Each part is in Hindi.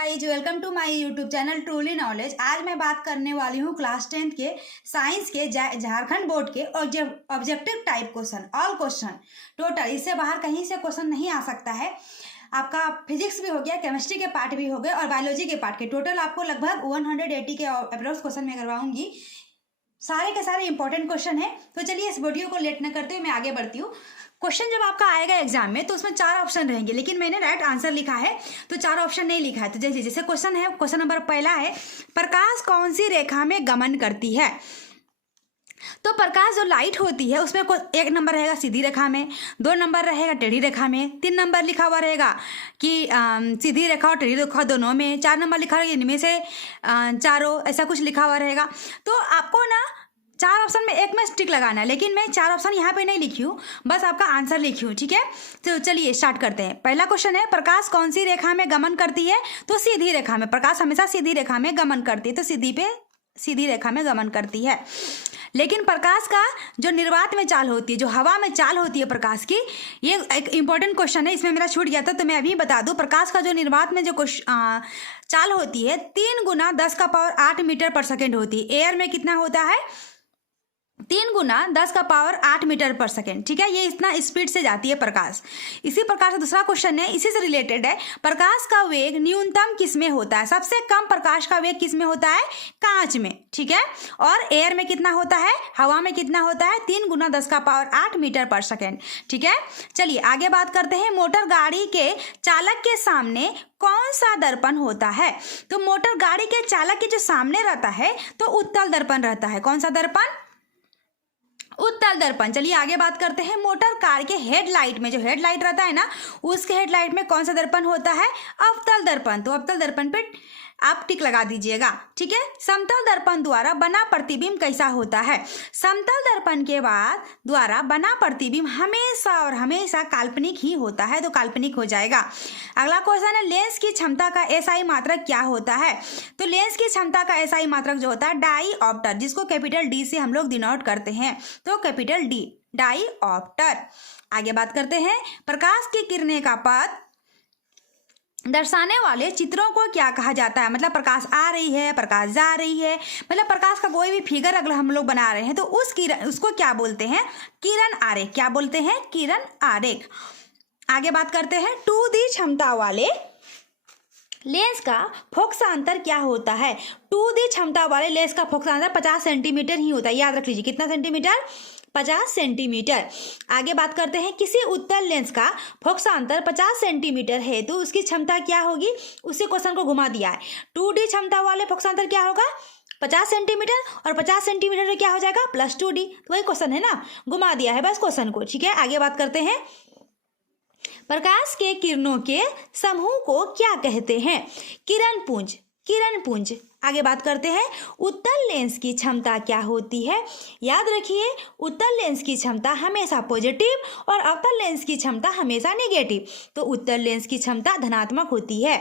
Guys, welcome to my YouTube channel Truly Knowledge. आज मैं बात करने वाली हूँ क्लास 10th के साइंस के झारखंड बोर्ड के objective type question, all question total. इससे बाहर कहीं से क्वेश्चन नहीं आ सकता है। आपका फिजिक्स भी हो गया, केमिस्ट्री के पार्ट भी हो गए और बायोलॉजी के पार्ट के टोटल आपको लगभग 180 के अप्रोक्स क्वेश्चन मैं करवाऊंगी। सारे के सारे इंपॉर्टेंट क्वेश्चन है। तो चलिए इस वीडियो को लेट न करते हुए मैं आगे बढ़ती हूँ। क्वेश्चन जब आपका आएगा एग्जाम में तो उसमें 4 ऑप्शन रहेंगे, लेकिन मैंने राइट आंसर लिखा है तो 4 ऑप्शन नहीं लिखा है। तो जैसे जैसे क्वेश्चन है, क्वेश्चन नंबर पहला है, प्रकाश कौन सी रेखा में गमन करती है। तो प्रकाश जो लाइट होती है उसमें 1 नंबर रहेगा सीधी रेखा में, 2 नंबर रहेगा टेढ़ी रेखा में, 3 नंबर लिखा हुआ रहेगा कि सीधी रेखा और टेढ़ी रेखा दोनों में, 4 नंबर लिखा रहेगा इनमें से चारों, ऐसा कुछ लिखा हुआ रहेगा। तो आपको ना 4 ऑप्शन में एक में स्टिक लगाना है, लेकिन मैं 4 ऑप्शन यहाँ पे नहीं लिखी हूँ, बस आपका आंसर लिखी हूँ। ठीक है, तो चलिए स्टार्ट करते हैं। पहला क्वेश्चन है, प्रकाश कौन सी रेखा में गमन करती है। तो सीधी रेखा में, प्रकाश हमेशा सीधी रेखा में गमन करती है, तो सीधी रेखा में गमन करती है। लेकिन प्रकाश का जो निर्वात में चाल होती है, जो हवा में चाल होती है प्रकाश की, ये एक इंपॉर्टेंट क्वेश्चन है, इसमें मेरा छूट गया था तो मैं अभी बता दूं। प्रकाश का जो निर्वात में जो चाल होती है 3 गुना 10 का पावर 8 मीटर पर सेकेंड होती है। एयर में कितना होता है? 3 गुना 10 का पावर 8 मीटर पर सेकेंड। ठीक है, ये इतना स्पीड से जाती है प्रकाश। इसी प्रकार से दूसरा क्वेश्चन है, इसी से रिलेटेड है, प्रकाश का वेग न्यूनतम किस में होता है। सबसे कम प्रकाश का वेग किस में होता है? कांच में। ठीक है, और एयर में कितना होता है, हवा में कितना होता है? 3 गुना 10 का पावर 8 मीटर पर सेकेंड। ठीक है, चलिए आगे बात करते हैं। मोटर गाड़ी के चालक के सामने कौन सा दर्पण होता है। तो मोटर गाड़ी के चालक के जो सामने रहता है तो उत्तल दर्पण रहता है। कौन सा दर्पण? उत्तल दर्पण। चलिए आगे बात करते हैं। मोटर कार के हेडलाइट में, जो हेडलाइट रहता है ना, उसके हेडलाइट में कौन सा दर्पण होता है? अवतल दर्पण। तो अवतल दर्पण पे आप टिक लगा दीजिएगा। ठीक है, समतल दर्पण द्वारा बना प्रतिबिंब कैसा होता है। समतल दर्पण के बाद द्वारा बना प्रतिबिंब हमेशा और हमेशा काल्पनिक ही होता है, तो काल्पनिक हो जाएगा। अगला क्वेश्चन है, लेंस की क्षमता का एसआई मात्रक क्या होता है। तो लेंस की क्षमता का एसआई मात्रक जो होता है डाईऑप्टर, जिसको कैपिटल डी से हम लोग डिनोट करते हैं, तो कैपिटल डी, डाईऑप्टर। आगे बात करते हैं, प्रकाश की किरणें का पथ दर्शाने वाले चित्रों को क्या कहा जाता है। मतलब प्रकाश आ रही है, प्रकाश जा रही है, मतलब प्रकाश का कोई भी फिगर अगर हम लोग बना रहे हैं तो उसको क्या बोलते हैं? किरण आरेख। क्या बोलते हैं? किरण आरेख। आगे बात करते हैं, 2D क्षमता वाले लेंस का फोकसांतर क्या होता है। 2D क्षमता वाले लेंस का फोकसांतर 50 सेंटीमीटर ही होता है। याद रख लीजिए, कितना सेंटीमीटर? 50 सेंटीमीटर। आगे बात करते हैं, किसी उत्तल लेंस का फोकसांतर 50 सेंटीमीटर है तो उसकी क्षमता क्या होगी। उसी क्वेश्चन को घुमा दिया है। 2D क्षमता वाले फोकसांतर क्या होगा? 50 सेंटीमीटर, और 50 सेंटीमीटर में क्या हो जाएगा? Plus 2D। तो वही क्वेश्चन है ना, घुमा दिया है बस क्वेश्चन को। ठीक है, आगे बात करते हैं, प्रकाश के किरणों के समूह को क्या कहते हैं। किरण पुंज, किरण पुंज। आगे बात करते हैं, उत्तल लेंस की क्षमता क्या होती है। याद रखिए, उत्तल लेंस की क्षमता हमेशा पॉजिटिव और अवतल लेंस की क्षमता हमेशा नेगेटिव। तो उत्तल लेंस की क्षमता धनात्मक होती है।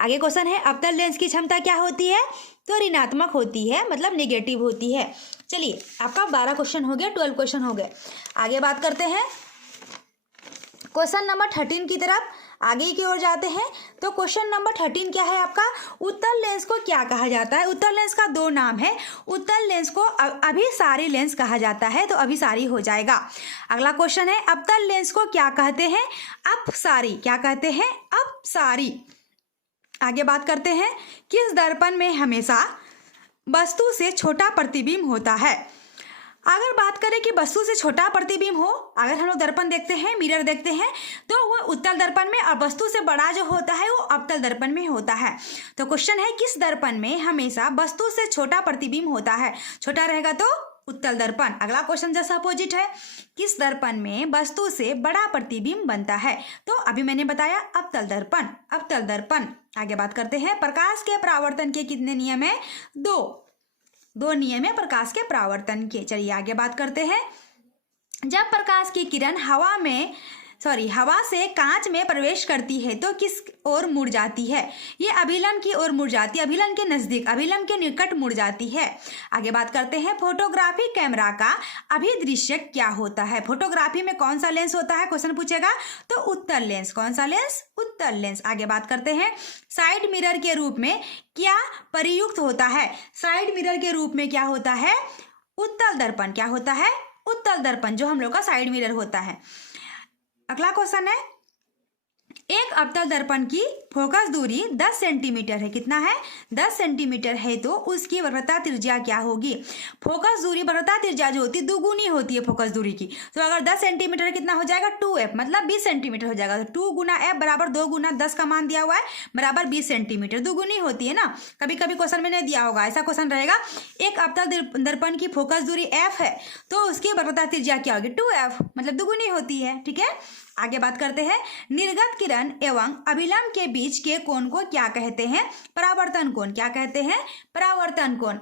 आगे क्वेश्चन है, अवतल लेंस की क्षमता क्या होती है। तो ऋणात्मक होती है, मतलब नेगेटिव होती है। चलिए आपका 12 क्वेश्चन हो गया, 12 क्वेश्चन हो गए। आगे बात करते हैं क्वेश्चन नंबर 13 की तरफ आगे की ओर जाते हैं। तो क्वेश्चन नंबर 13 क्या है आपका? उत्तल लेंस को क्या कहा जाता है। उत्तल लेंस का 2 नाम है। उत्तल लेंस को अभिसारी लेंस कहा जाता है, तो अभिसारी हो जाएगा। अगला क्वेश्चन है, अवतल लेंस को क्या कहते हैं। अपसारी। क्या कहते हैं? अपसारी। आगे बात करते हैं, किस दर्पण में हमेशा वस्तु से छोटा प्रतिबिंब होता है। अगर बात करें कि वस्तु से छोटा प्रतिबिंब हो, अगर हम लोग दर्पण देखते हैं, मिरर देखते हैं, तो वो उत्तल दर्पण में, और वस्तु से बड़ा जो होता है वो अवतल दर्पण में होता है। तो क्वेश्चन है, किस दर्पण में हमेशा वस्तु से छोटा प्रतिबिंब होता है। छोटा रहेगा तो उत्तल दर्पण। अगला क्वेश्चन जैसा अपोजिट है, किस दर्पण में वस्तु से बड़ा प्रतिबिंब बनता है। तो अभी मैंने बताया अवतल दर्पण, अवतल दर्पण। आगे बात करते हैं, प्रकाश के परावर्तन के कितने नियम है। 2 नियम है प्रकाश के परावर्तन के। चलिए आगे बात करते हैं, जब प्रकाश की किरण हवा में हवा से कांच में प्रवेश करती है तो किस ओर मुड़ जाती है? ये अभिलंब की ओर मुड़ जाती है, अभिलंब के नजदीक, अभिलंब के निकट मुड़ जाती है। आगे बात करते हैं, फोटोग्राफी कैमरा का अभिदृश्य क्या होता है? फोटोग्राफी में कौन सा लेंस होता है, क्वेश्चन पूछेगा तो उत्तल लेंस। कौन सा लेंस? उत्तल लेंस। आगे बात करते हैं, साइड मिरर के रूप में क्या प्रयुक्त होता है? साइड मिरर के रूप में क्या होता है? उत्तल दर्पण। क्या होता है? उत्तल दर्पण, जो हम लोग का साइड मिरर होता है। अगला क्वेश्चन है, एक अवतल दर्पण की फोकस दूरी 10 सेंटीमीटर है। कितना है? 10 सेंटीमीटर है तो उसकी वक्रता त्रिज्या क्या होगी? फोकस दूरी, वक्रता त्रिज्या जो होती है दुगुनी होती है फोकस दूरी की। तो अगर 10 सेंटीमीटर कितना हो जाएगा? 2f, मतलब 20 सेंटीमीटर हो जाएगा। तो 2 गुना f बराबर 2 गुना 10 का मान दिया हुआ है बराबर 20 सेंटीमीटर। दुगुनी होती है ना, कभी कभी क्वेश्चन में नहीं दिया होगा, ऐसा क्वेश्चन रहेगा। एक अवतल दर्पण की फोकस दूरी f है तो उसकी वक्रता त्रिज्या क्या होगी? 2f, मतलब दुगुनी होती है। ठीक है, आगे बात करते हैं, निर्गत किरण एवं अभिलंब के बीच के कोण को क्या कहते हैं? परावर्तन कोण। क्या कहते हैं? परावर्तन कोण।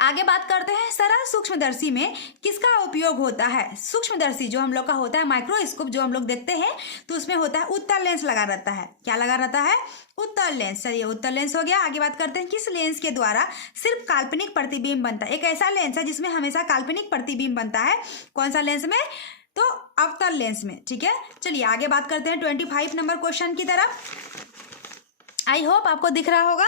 आगे बात करते हैं, सरल सूक्ष्मदर्शी में किसका उपयोग होता है? सूक्ष्मदर्शी जो हम लोग का होता है, माइक्रोस्कोप जो हम लोग देखते हैं, तो उसमें होता है उत्तल लेंस लगा रहता है। क्या लगा रहता है? उत्तल लेंस। चलिए, उत्तल लेंस हो गया। आगे बात करते हैं, किस लेंस के द्वारा सिर्फ काल्पनिक प्रतिबिंब बनता है? एक ऐसा लेंस है जिसमें हमेशा काल्पनिक प्रतिबिंब बनता है। कौन सा लेंस में? तो अवतल लेंस में। ठीक है, चलिए आगे बात करते हैं 25 नंबर क्वेश्चन की तरफ। आई होप आपको दिख रहा होगा।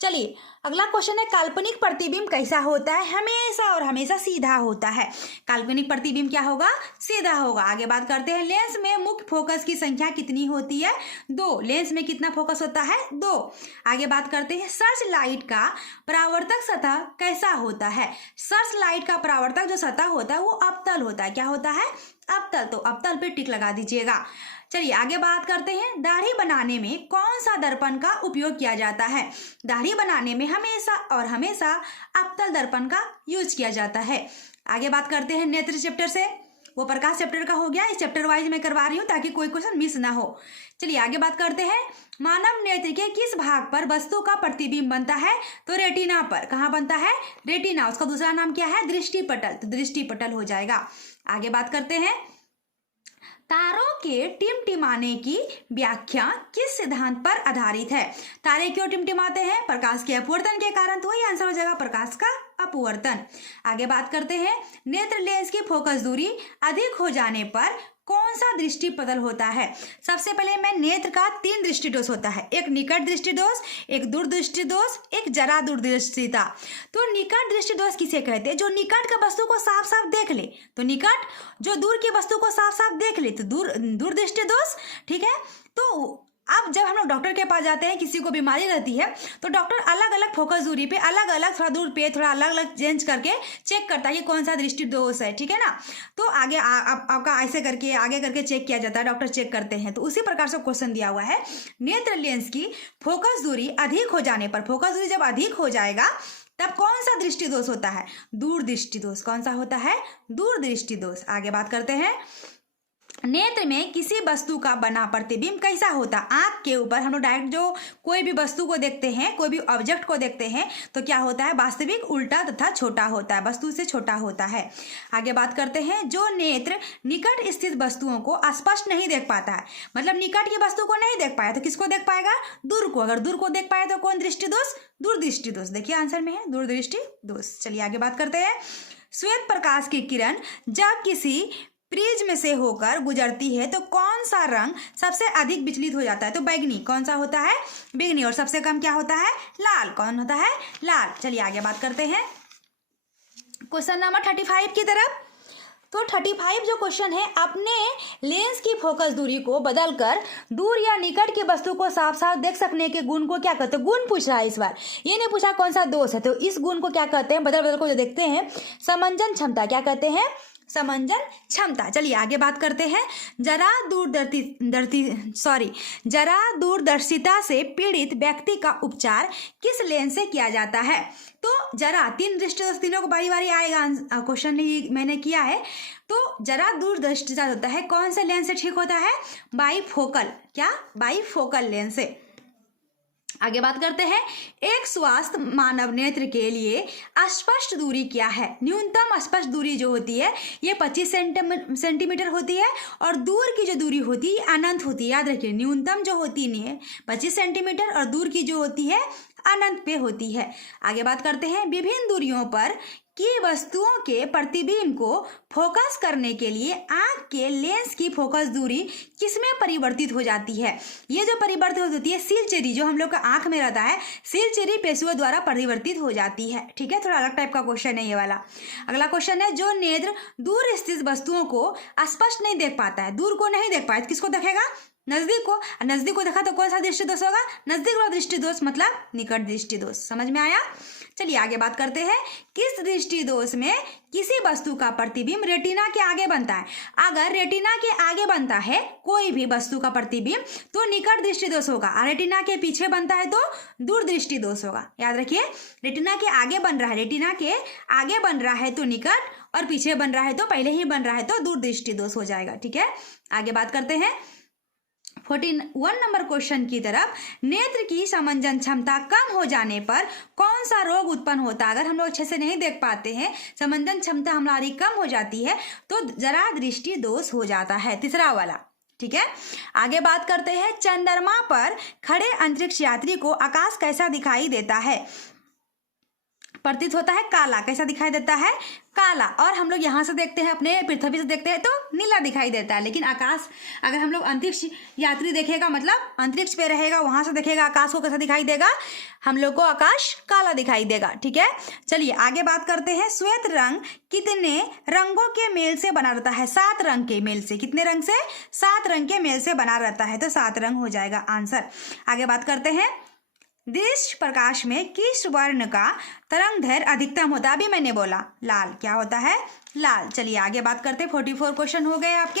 चलिए, अगला क्वेश्चन है, काल्पनिक प्रतिबिंब कैसा होता है? हमेशा और हमेशा सीधा होता है। काल्पनिक प्रतिबिंब क्या होगा? सीधा होगा। आगे बात करते हैं, लेंस में मुख्य फोकस की संख्या कितनी होती है? 2। लेंस में कितना फोकस होता है? 2। आगे बात करते हैं, सर्च लाइट का परावर्तक सतह कैसा होता है? सर्च लाइट का परावर्तक जो सतह होता है वो अवतल होता है। क्या होता है? अवतल। तो अवतल पे टिक लगा दीजिएगा। चलिए आगे बात करते हैं, दाढ़ी बनाने में कौन सा दर्पण का उपयोग किया जाता है? दाढ़ी बनाने में हमेशा और हमेशा अवतल दर्पण का यूज किया जाता है। आगे बात करते हैं, नेत्र चैप्टर से, वो प्रकाश चैप्टर का हो गया। इस चैप्टर वाइज मैं करवा रही हूँ ताकि कोई क्वेश्चन मिस ना हो। चलिए आगे बात करते हैं, मानव नेत्र के किस भाग पर वस्तु का प्रतिबिंब बनता है? तो रेटिना पर। कहाँ बनता है? रेटिना। उसका दूसरा नाम क्या है? दृष्टिपटल। तो दृष्टिपटल हो जाएगा। आगे बात करते हैं, तारों के टिमटिमाने की व्याख्या किस सिद्धांत पर आधारित है? तारे क्यों टिमटिमाते हैं? प्रकाश के अपवर्तन के कारण। तो वही आंसर हो जाएगा, प्रकाश का अपवर्तन। आगे बात करते हैं, नेत्र लेंस की फोकस दूरी अधिक हो जाने पर कौन सा दृष्टिपटल होता है? सबसे पहले मैं नेत्र का 3 दृष्टि दोष होता है, एक निकट दृष्टि दोष, एक दूर दृष्टि दोष, एक जरा दूरदृष्टिता। तो निकट दृष्टि दोष किसे कहते हैं? जो निकट का वस्तु को साफ साफ देख ले तो निकट, जो दूर की वस्तु को साफ साफ देख ले तो दूर दृष्टि दोष। ठीक है, तो अब जब हम लोग डॉक्टर के पास जाते हैं, किसी को बीमारी रहती है तो डॉक्टर अलग अलग फोकस दूरी पे, अलग अलग थोड़ा दूर पे, थोड़ा अलग अलग चेंज करके चेक करता है कि कौन सा दृष्टि दोष है। ठीक है ना, तो आगे आपका ऐसे करके आगे करके चेक किया जाता है, डॉक्टर चेक करते हैं। तो उसी प्रकार से क्वेश्चन दिया हुआ है, नेत्र लेंस की फोकस दूरी अधिक हो जाने पर, फोकस दूरी जब अधिक हो जाएगा तब कौन सा दृष्टि दोष होता है? दूर दृष्टि दोष। कौन सा होता है? दूर दृष्टि दोष। आगे बात करते हैं, नेत्र में किसी वस्तु का बना प्रतिबिंब कैसा होता? आंख के ऊपर हम लोग डायरेक्ट जो कोई भी वस्तु को देखते हैं, कोई भी ऑब्जेक्ट को देखते हैं तो क्या होता है? वास्तविक उल्टा तथा छोटा होता है, वस्तु से छोटा होता है। आगे बात करते हैं, जो नेत्र निकट स्थित वस्तुओं को स्पष्ट नहीं देख पाता है, मतलब निकट की वस्तु को नहीं देख पाया तो किसको देख पाएगा? दूर को। अगर दूर को देख पाए तो कौन दृष्टि दोष? दूर दृष्टि दोष। देखिए आंसर में है दूर दृष्टि दोष। चलिए आगे बात करते हैं, श्वेत प्रकाश की किरण जब किसी प्रिज्म से होकर गुजरती है तो कौन सा रंग सबसे अधिक विचलित हो जाता है? तो बैगनी। कौन सा होता है? बैगनी। और सबसे कम क्या होता है? लाल। कौन होता है? लाल। चलिए आगे बात करते हैं क्वेश्चन नंबर 35 की तरफ। तो 35 जो क्वेश्चन है, अपने लेंस की फोकस दूरी को बदलकर दूर या निकट की वस्तु को साफ साफ देख सकने के गुण को क्या कहते हैं? गुण पूछ रहा है इस बार, ये नहीं पूछा कौन सा दोष है। तो इस गुण को क्या कहते हैं? बदल बदल को जो देखते हैं, समंजन क्षमता। क्या कहते हैं? समंजन क्षमता। चलिए आगे बात करते हैं, जरा दूरदर्शिता से पीड़ित व्यक्ति का उपचार किस लेंस से किया जाता है? तो जरा 3 दृष्टि दोष, तीनों को बारी बारी आएगा, क्वेश्चन नहीं मैंने किया है। तो जरा दूरदर्शिता होता है, कौन से लेंस से ठीक होता है? बाईफोकल। क्या? बाईफोकल लेंस से। आगे बात करते हैं, एक स्वस्थ मानव नेत्र के लिए स्पष्ट दूरी क्या है? न्यूनतम स्पष्ट दूरी जो होती है ये 25 सेंटीमीटर होती है और दूर की जो दूरी होती है अनंत होती है। याद रखिए, न्यूनतम जो होती है 25 सेंटीमीटर और दूर की जो होती है अनंत पे होती है। आगे बात करते हैं, विभिन्न दूरियों पर की वस्तुओं के प्रतिबिंब को फोकस करने के लिए आंख के लेंस की फोकस दूरी किसमें परिवर्तित हो जाती है? ये जो परिवर्तित होती है सीलचेरी, जो हम लोग का आंख में रहता है, सीलचेरी पेशियों द्वारा परिवर्तित हो जाती है। ठीक है, थोड़ा अलग टाइप का क्वेश्चन है ये वाला। अगला क्वेश्चन है, जो नेत्र दूर स्थित वस्तुओं को स्पष्ट नहीं देख पाता है, दूर को नहीं देख पाए तो किसको देखेगा? नजदीक को। नजदीक को देखा तो कौन सा दृष्टि दोष होगा? नजदीक वाला दृष्टि दोष मतलब निकट दृष्टि दोष। समझ में आया? चलिए आगे बात करते हैं, किस दृष्टि दोष में किसी वस्तु का प्रतिबिंब रेटिना के आगे बनता है? अगर रेटिना के आगे बनता है कोई भी वस्तु का प्रतिबिंब तो निकट दृष्टि दोष होगा, और रेटिना के पीछे बनता है तो दूर दृष्टि दोष होगा। याद रखिए, रेटिना के आगे बन रहा है, रेटिना के आगे बन रहा है तो निकट, और पीछे बन रहा है तो पहले ही बन रहा है तो दूर दृष्टि दोष हो जाएगा। ठीक है, आगे बात करते हैं 41 नंबर क्वेश्चन की तरफ। नेत्र की समंजन क्षमता कम हो जाने पर कौन सा रोग उत्पन्न होता है? अगर हम लोग अच्छे से नहीं देख पाते हैं, समंजन क्षमता हमारी कम हो जाती है तो जरा दृष्टि दोष हो जाता है, तीसरा वाला। ठीक है, आगे बात करते हैं, चंद्रमा पर खड़े अंतरिक्ष यात्री को आकाश कैसा दिखाई देता है? प्रतीत होता है काला। कैसा दिखाई देता है? काला। और हम लोग यहाँ से देखते हैं, अपने पृथ्वी से देखते हैं तो नीला दिखाई देता है, लेकिन आकाश अगर हम लोग अंतरिक्ष यात्री देखेगा, मतलब अंतरिक्ष पे रहेगा, वहां से देखेगा आकाश को, कैसा दिखाई देगा? हम लोग को आकाश काला दिखाई देगा। ठीक है, चलिए आगे बात करते हैं, श्वेत रंग कितने रंगों के मेल से बना रहता है? 7 रंग के मेल से। कितने रंग से? 7 रंग के मेल से बना रहता है, तो 7 रंग हो जाएगा आंसर। आगे बात करते हैं, दृश्य प्रकाश में किस वर्ण का तरंग दैर्घ्य अधिकतम होता है? अभी मैंने बोला लाल। क्या होता है? लाल। चलिए आगे बात करते हैं, 44 क्वेश्चन हो गए आपके।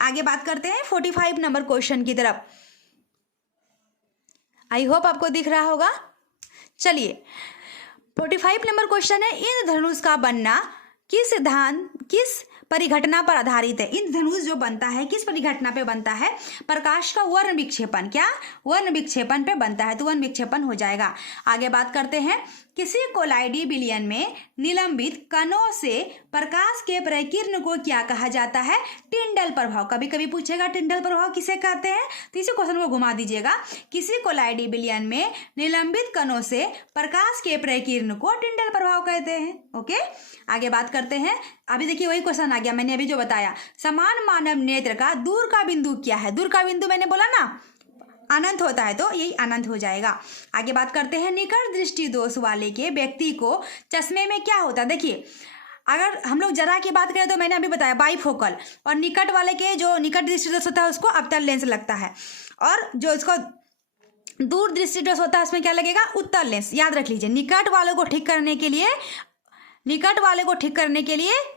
आगे बात करते हैं 45 नंबर क्वेश्चन की तरफ। आई होप आपको दिख रहा होगा। चलिए 45 नंबर क्वेश्चन है, इंद्रधनुष का बनना किस परिघटना पर आधारित है? इंद्रधनुष जो बनता है किस परिघटना पे बनता है? प्रकाश का वर्ण विक्षेपण। क्या? वर्ण विक्षेपण पे बनता है, तो वर्ण विक्षेपण हो जाएगा। आगे बात करते हैं, किसी कोलाइडी विलयन में निलंबित कणों से प्रकाश के प्रकीर्ण को क्या कहा जाता है? टिंडल प्रभाव। कभी कभी पूछेगा टिंडल प्रभाव किसे कहते हैं, तो इसी क्वेश्चन को घुमा दीजिएगा। किसी कोलाइडी विलयन में निलंबित कणों से प्रकाश के प्रकीर्ण को टिंडल प्रभाव कहते हैं। ओके, आगे बात करते हैं। अभी देखिए वही क्वेश्चन आ गया, मैंने अभी जो बताया, समान मानव नेत्र का दूर का बिंदु क्या है? दूर का बिंदु मैंने बोला ना अनंत होता है, तो यही अनंत हो जाएगा। आगे बात करते हैं, निकट दृष्टि दोष वाले के व्यक्ति को चश्मे में क्या होता है? देखिए अगर हम लोग जरा की बात करें तो मैंने अभी बताया बाइफोकल, और निकट वाले के जो निकट दृष्टि दोष होता है उसको अवतल लेंस लगता है, और जो इसको दूर दृष्टि दोष होता है उसमें क्या लगेगा? उत्तल लेंस। याद रख लीजिए, निकट वालों को ठीक करने के लिए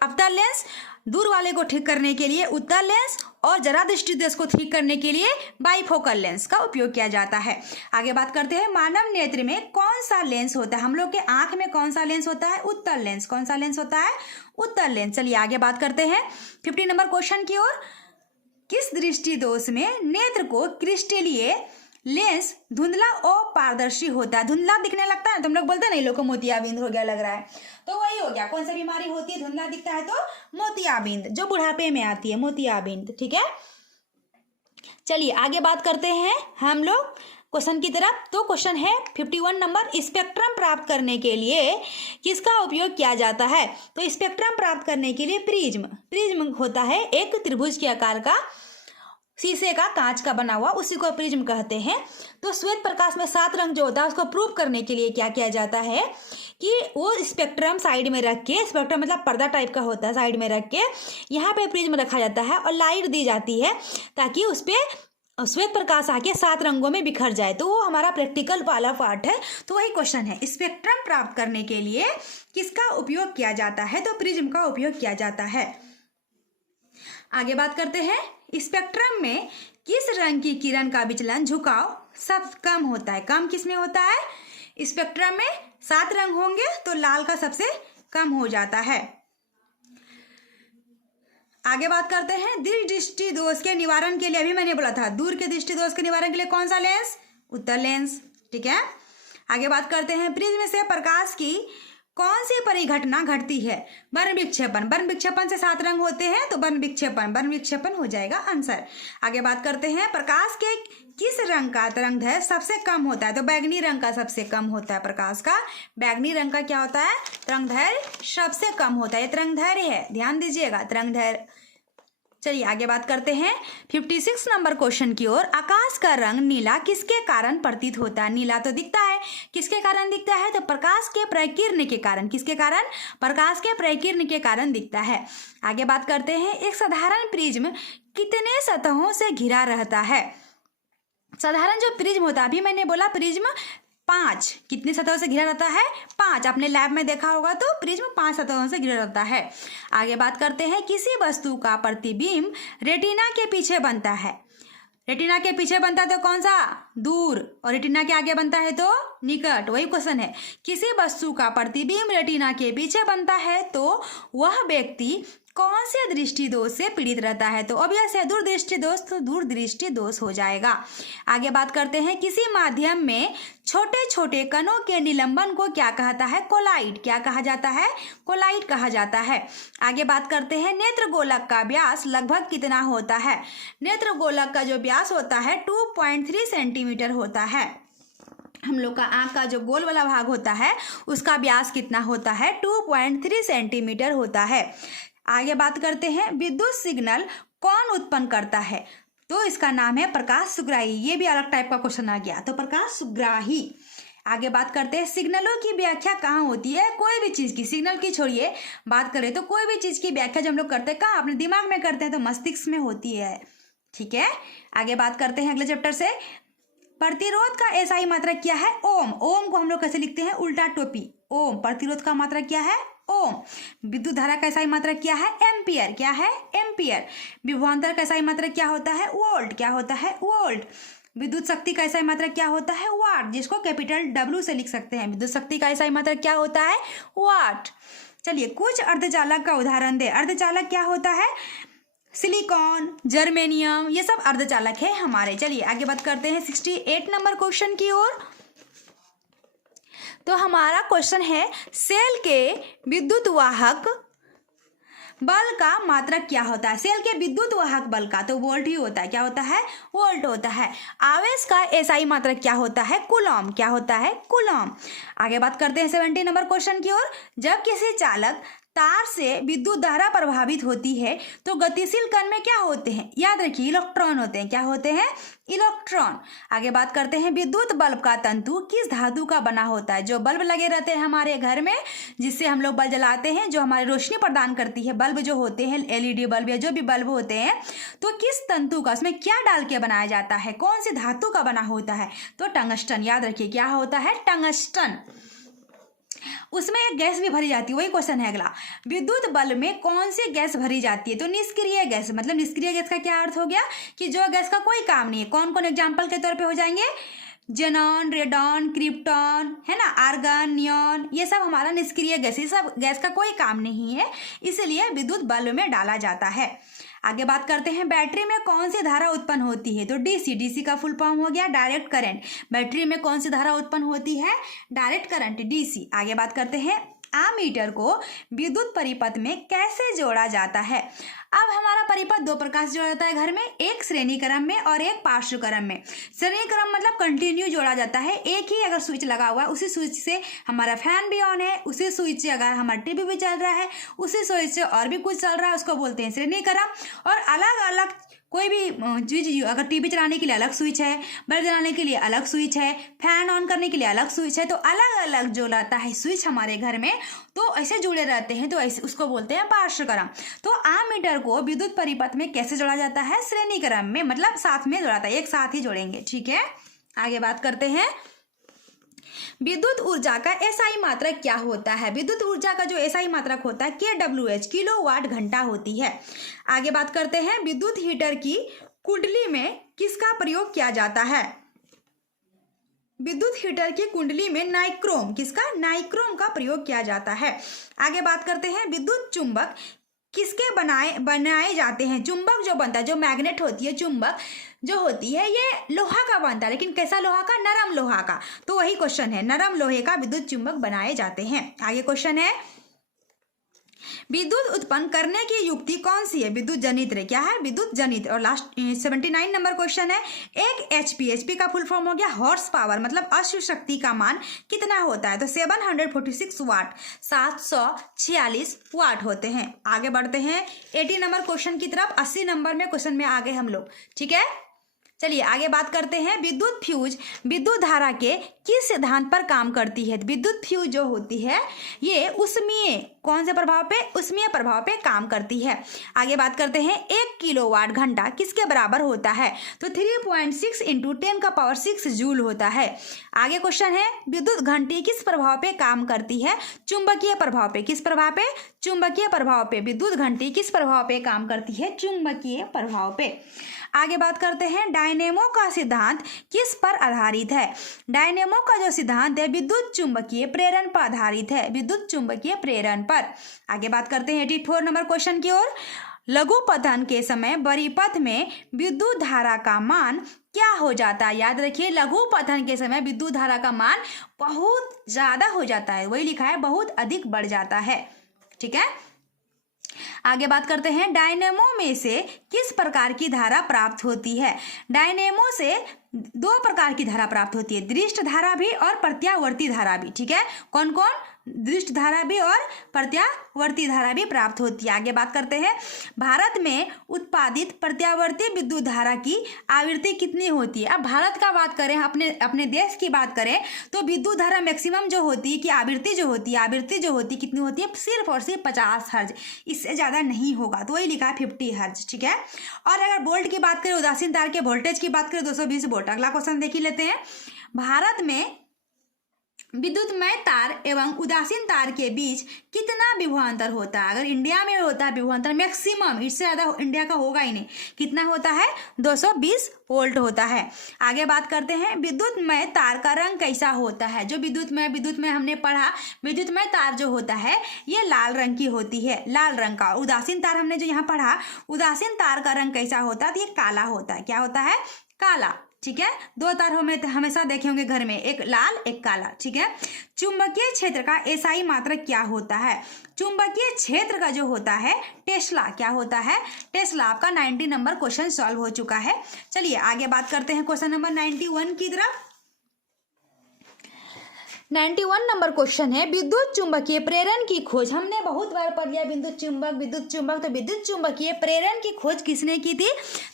अवतल लेंस, दूर वाले को ठीक करने के लिए उत्तल लेंस, और जरा दृष्टि दोष को ठीक करने के लिए बाइफोकल लेंस का उपयोग किया जाता है। आगे बात करते हैं, मानव नेत्र में कौन सा लेंस होता है? हम लोग के आंख में कौन सा लेंस होता है? उत्तल लेंस। कौन सा लेंस होता है? उत्तल लेंस। चलिए आगे बात करते हैं 50 नंबर क्वेश्चन की ओर। किस दृष्टि दोष में नेत्र को क्रिस्टलीय लेंस धुंधला और पारदर्शी होता है? धुंधला दिखने लगता है तो हम लोग बोलते हैं ना, ये लोग को मोतियाबिंद हो गया लग रहा है, तो वही हो गया। कौन सी बीमारी होती है धुंधला दिखता है? तो मोतियाबिंद, जो बुढ़ापे में आती है, मोतियाबिंद। ठीक है, चलिए आगे बात करते हैं हम लोग क्वेश्चन की तरफ। तो क्वेश्चन है 51 नंबर, स्पेक्ट्रम प्राप्त करने के लिए किसका उपयोग किया जाता है? तो स्पेक्ट्रम प्राप्त करने के लिए प्रिज्म होता है, एक त्रिभुज के आकार का शीशे का, कांच का बना हुआ, उसी को प्रिज्म कहते हैं। तो श्वेत प्रकाश में 7 रंग जो होता है उसको प्रूव करने के लिए क्या किया जाता है कि वो स्पेक्ट्रम साइड में रख के, स्पेक्ट्रम मतलब पर्दा टाइप का होता है, साइड में रख के यहाँ पे प्रिज्म रखा जाता है और लाइट दी जाती है ताकि उस पर श्वेत प्रकाश आके 7 रंगों में बिखर जाए। तो वो हमारा प्रैक्टिकल वाला पार्ट है। तो वही क्वेश्चन है, स्पेक्ट्रम प्राप्त करने के लिए किसका उपयोग किया जाता है? तो प्रिज्म का उपयोग किया जाता है। आगे बात करते हैं, स्पेक्ट्रम में किस रंग की किरण का विचलन, झुकाव सब कम होता है? कम किस में होता है? स्पेक्ट्रम में 7 रंग होंगे तो लाल का सबसे कम हो जाता है। आगे बात करते हैं, दृष्टि दोष के निवारण के लिए, अभी मैंने बोला था दूर के दृष्टि दोष के निवारण के लिए कौन सा लेंस? उत्तल लेंस। ठीक है। आगे बात करते हैं, प्रिज्म से प्रकाश की कौन सी परिघटना घटती है? वर्ण विक्षेपण। वर्ण विक्षेपण से 7 रंग होते हैं, तो वर्ण विक्षेपण हो जाएगा आंसर। आगे बात करते हैं, प्रकाश के किस रंग का तरंगदैर्घ्य सबसे कम होता है? तो बैगनी रंग का सबसे कम होता है। प्रकाश का बैगनी रंग का क्या होता है? तरंगदैर्घ्य सबसे कम होता है। ये तरंगदैर्घ्य है, ध्यान दीजिएगा, तरंगदैर्घ्य। चलिए आगे बात करते हैं 56 नंबर क्वेश्चन की ओर। आकाश का रंग नीला किसके कारण प्रतीत होता है? नीला तो दिखता है, किसके कारण दिखता है? तो प्रकाश के प्रकीर्ण के कारण। किसके कारण? प्रकाश के प्रकीर्ण के कारण दिखता है। आगे बात करते हैं, एक साधारण प्रिज्म कितने सतहों से घिरा रहता है? साधारण जो प्रिज्म होता है, अभी मैंने बोला प्रिज्म 5 कितनी सतहों से घिरा रहता है? 5। आपने लैब में देखा होगा तो प्रिज्म 5 सतहों से घिरा रहता है। आगे बात करते हैं, किसी वस्तु का प्रतिबिंब रेटिना के पीछे बनता है। रेटिना के पीछे बनता है तो कौन सा? दूर। और रेटिना के आगे बनता है तो निकट। वही क्वेश्चन है, किसी वस्तु का प्रतिबिंब रेटिना के पीछे बनता है तो वह व्यक्ति कौन से दृष्टि दोष से पीड़ित रहता है? तो ऑब्वियस है दूरदृष्टि दोष, तो दूरदृष्टि दोष हो जाएगा। आगे बात करते हैं, किसी माध्यम में छोटे छोटे कणों के निलंबन को क्या कहता है? कोलाइड। क्या कहा जाता है? कोलाइड कहा जाता है। आगे बात करते हैं, नेत्र गोलक का व्यास लगभग कितना होता है? नेत्र गोलक का जो व्यास होता है 2.3 सेंटीमीटर होता है। हम लोग का आँख का जो गोल वाला भाग होता है उसका व्यास कितना होता है? 2.3 सेंटीमीटर होता है। आगे बात करते हैं, विद्युत सिग्नल कौन उत्पन्न करता है? तो इसका नाम है प्रकाश सुग्राही। ये भी अलग टाइप का क्वेश्चन आ गया, तो प्रकाश सुग्राही। आगे बात करते हैं, सिग्नलों की व्याख्या कहाँ होती है? कोई भी चीज़ की, सिग्नल की छोड़िए, बात करें तो कोई भी चीज़ की व्याख्या जब हम लोग करते हैं कहाँ? अपने दिमाग में करते हैं, तो मस्तिष्क में होती है। ठीक है। आगे बात करते हैं अगले चैप्टर से, प्रतिरोध का एसआई मात्रक क्या है? ओम। ओम को हम लोग कैसे लिखते हैं? उल्टा टोपी। ओम। प्रतिरोध का मात्रक क्या है? ओम। विद्युत धारा का एसआई मात्रक क्या है? एम्पियर। क्या है? एम्पियर। विभवांतर का एसआई मात्रक क्या होता है? वोल्ट। क्या होता है? वोल्ट। विद्युत शक्ति का एसआई मात्रक क्या होता है? वाट, जिसको कैपिटल डब्ल्यू से लिख सकते हैं। विद्युत शक्ति का एसआई मात्रक क्या होता है? वाट। चलिए कुछ अर्धचालक का उदाहरण दे। अर्धचालक क्या होता है? सिलिकॉन, जर्मेनियम, ये सब अर्धचालक है हमारे। चलिए आगे बात करते हैं 68 नंबर क्वेश्चन की ओर। तो हमारा क्वेश्चन है, सेल के विद्युत वाहक बल का मात्रक क्या होता है? सेल के विद्युत वाहक बल का तो वोल्ट ही होता है। क्या होता है? वोल्ट होता है। आवेश का एसआई मात्रक क्या होता है? कूलॉम। क्या होता है? कूलॉम। आगे बात करते हैं 70 नंबर क्वेश्चन की ओर। जब किसी चालक तार से विद्युत धारा प्रभावित होती है तो गतिशील कण में क्या होते हैं? याद रखिए, इलेक्ट्रॉन होते हैं। क्या होते हैं? इलेक्ट्रॉन। आगे बात करते हैं, विद्युत बल्ब का तंतु किस धातु का बना होता है? जो बल्ब लगे रहते हैं हमारे घर में, जिससे हम लोग बल्ब जलाते हैं, जो हमारी रोशनी प्रदान करती है, बल्ब जो होते हैं, एलईडी बल्ब या जो भी बल्ब होते हैं, तो किस तंतु का, उसमें क्या डाल के बनाया जाता है? कौन सी धातु का बना होता है? तो टंगस्टन। याद रखिए, क्या होता है? टंगस्टन। उसमें एक गैस भी भरी जाती है। वही क्वेश्चन है अगला, विद्युत बल्ब में कौन सी गैस भरी जाती है? तो निष्क्रिय गैस। मतलब निष्क्रिय गैस का क्या अर्थ हो गया? कि जो गैस का कोई काम नहीं है। कौन कौन एग्जाम्पल के तौर पे हो जाएंगे? जेनॉन, रेडॉन, क्रिप्टॉन, है ना, आर्गन, नियॉन, ये सब हमारा निष्क्रिय गैस। ये सब गैस का कोई काम नहीं है, इसलिए विद्युत बल्ब में डाला जाता है। आगे बात करते हैं, बैटरी में कौन सी धारा उत्पन्न होती है? तो डीसी। डीसी का फुल फॉर्म हो गया डायरेक्ट करंट। बैटरी में कौन सी धारा उत्पन्न होती है? Direct current, DC. आगे बात करते हैं, आमीटर को विद्युत परिपथ में कैसे जोड़ा जाता है? अब हमारा परिपथ दो प्रकार से जोड़ा जाता है घर में, एक श्रेणी क्रम में और एक पार्श्व क्रम में। श्रेणी क्रम मतलब कंटिन्यू जोड़ा जाता है। एक ही अगर स्विच लगा हुआ है, उसी स्विच से हमारा फैन भी ऑन है, उसी स्विच से अगर हमारा टीवी भी चल रहा है, उसी स्विच से और भी कुछ चल रहा है, उसको बोलते हैं श्रेणी क्रम। और अलग अलग कोई भी चीज, अगर टीवी चलाने के लिए अलग स्विच है, बल्ब जलाने के लिए अलग स्विच है, फैन ऑन करने के लिए अलग स्विच है, तो अलग अलग जो रहता है स्विच हमारे घर में, तो ऐसे जुड़े रहते हैं, तो ऐसे उसको बोलते हैं पार्श्व क्रम। तो आमीटर को विद्युत परिपथ में कैसे जोड़ा जाता है? श्रेणी क्रम में, मतलब साथ में जोड़ा जाता है, एक साथ ही जोड़ेंगे। ठीक है। आगे बात करते हैं, विद्युत ऊर्जा का एसआई मात्रक क्या होता है? विद्युत ऊर्जा का जो एसआई मात्रक होता है KWH, किलोवाट घंटा होती है। आगे बात करते हैं, विद्युत हीटर की कुंडली में किसका प्रयोग किया जाता है? विद्युत हीटर की कुंडली में नाइक्रोम, किसका? नाइक्रोम का प्रयोग किया जाता है। आगे बात करते हैं, विद्युत चुंबक किसके बनाए जाते हैं? चुंबक जो बनता है, जो मैग्नेट होती है, चुंबक, जो होती है ये लोहा का बनता है, लेकिन कैसा लोहा का? नरम लोहा का। तो वही क्वेश्चन है, नरम लोहे का विद्युत चुंबक बनाए जाते हैं। आगे क्वेश्चन है, विद्युत उत्पन्न करने की युक्ति कौन सी है? विद्युत जनित्र। क्या है? विद्युत जनित्र। और लास्ट 79 नंबर क्वेश्चन है, एक एचपी का फुल फॉर्म हो गया हॉर्स पावर, मतलब अश्व शक्ति का मान कितना होता है? तो 746 वाट, 746 वाट होते हैं। आगे बढ़ते हैं 80 नंबर क्वेश्चन की तरफ। 80 नंबर में क्वेश्चन में आ गए हम लोग, ठीक है। चलिए आगे बात करते हैं, विद्युत फ्यूज विद्युत धारा के किस सिद्धांत पर काम करती है? विद्युत फ्यूज जो होती है ये उष्मीय, कौन से प्रभाव पे? उष्मीय प्रभाव पे काम करती है। आगे बात करते हैं, 1 किलोवाट घंटा किसके बराबर होता है? तो 3.6 × 10⁶ जूल होता है। आगे क्वेश्चन है, विद्युत घंटी किस प्रभाव पे काम करती है? चुंबकीय प्रभाव पे। किस प्रभाव पे? चुंबकीय प्रभाव पे। विद्युत घंटी किस प्रभाव पे काम करती है? चुंबकीय प्रभाव पे। आगे बात करते हैं, डायनेमो का सिद्धांत किस पर आधारित है? डायनेमो का जो सिद्धांत है विद्युत चुंबकीय प्रेरण पर आधारित है, विद्युत चुंबकीय प्रेरण पर। आगे बात करते हैं 84 नंबर क्वेश्चन की ओर। लघु पतन के समय परिपथ में विद्युत धारा का मान क्या हो जाता है? याद रखिए, लघु पतन के समय विद्युत धारा का मान बहुत ज्यादा हो जाता है, वही लिखा है, बहुत अधिक बढ़ जाता है, ठीक है। आगे बात करते हैं, डायनेमो में से किस प्रकार की धारा प्राप्त होती है? डायनेमो से 2 प्रकार की धारा प्राप्त होती है, दृष्ट धारा भी और प्रत्यावर्ती धारा भी, ठीक है। कौन कौन? दृष्ट धारा भी और प्रत्यावर्ती धारा भी प्राप्त होती है। आगे बात करते हैं, भारत में उत्पादित प्रत्यावर्ती विद्युत धारा की आवृत्ति कितनी होती है? अब भारत का बात करें, अपने देश की बात करें तो विद्युत धारा मैक्सिमम जो होती है कि आवृत्ति जो होती है कितनी होती है? सिर्फ और सिर्फ 50 हर्ज, इससे ज़्यादा नहीं होगा। तो वही लिखा है 50 हर्ज, ठीक है। और अगर वोल्ट की बात करें, उदासीन तार के वोल्टेज की बात करें, 220 वोल्ट। अगला क्वेश्चन देख ही लेते हैं, भारत में विद्युतमय तार एवं उदासीन तार के बीच कितना विभवांतर होता है? अगर इंडिया में होता है विभवांतर मैक्सिमम, इससे ज़्यादा इंडिया का होगा ही नहीं, कितना होता है? 220 वोल्ट होता है। आगे बात करते हैं, विद्युतमय तार का रंग कैसा होता है? जो विद्युतमय हमने पढ़ा, विद्युतमय तार जो होता है ये लाल रंग की होती है, लाल रंग का। उदासीन तार हमने जो यहाँ पढ़ा, उदासीन तार का रंग कैसा होता है? तो ये काला होता है। क्या होता है? काला, ठीक है। 2 तार हमेशा देखे होंगे घर में, एक लाल एक काला, ठीक है। चुंबकीय क्षेत्र का एसआई मात्रक क्या होता है? चुंबकीय क्षेत्र का जो होता है टेस्ला, क्या होता है? टेस्ला। आपका 90 नंबर क्वेश्चन सॉल्व हो चुका है। चलिए आगे बात करते हैं क्वेश्चन नंबर 91 की तरफ। 91 नंबर क्वेश्चन है, विद्युत चुंबकीय प्रेरण की खोज। हमने बहुत बार पढ़ लिया विद्युत चुंबक। तो विद्युत चुंबकीय प्रेरण की खोज किसने की थी?